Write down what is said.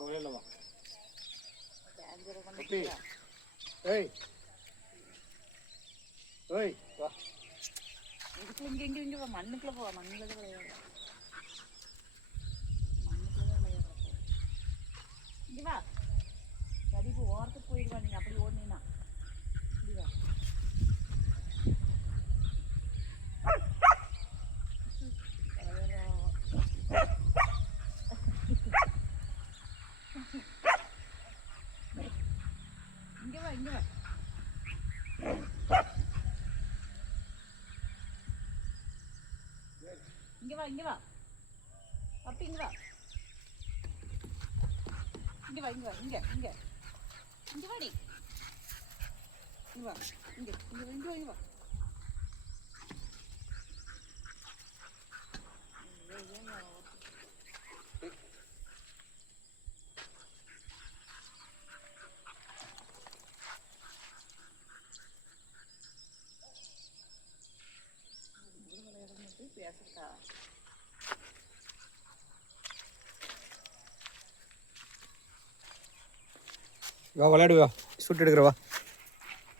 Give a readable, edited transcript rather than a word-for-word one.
விளையாடலாம். ஏய் ஏய் வா. இதுக்குள்ள இங்க வா, மண்ணுக்குள்ள போ, மண்ணுல தான் விளையாடு. இங்க வா, கடிப்பு ஓரத்துக்கு போயிடுவா. நீங்க அப்படி ஓடுனீங்கன்னா இங்க வா. இங்க வா, இங்க வா. இங்க வா, இங்க வா. அப்படி இங்க வா. இங்க வா, இங்க வா, இங்க இங்க இங்க வாடி. இங்க வா, இங்க இங்க இங்க வா, இங்க வா. பேசுறா வா விளையாடு, வா ஷூட் எடுக்கிற வா.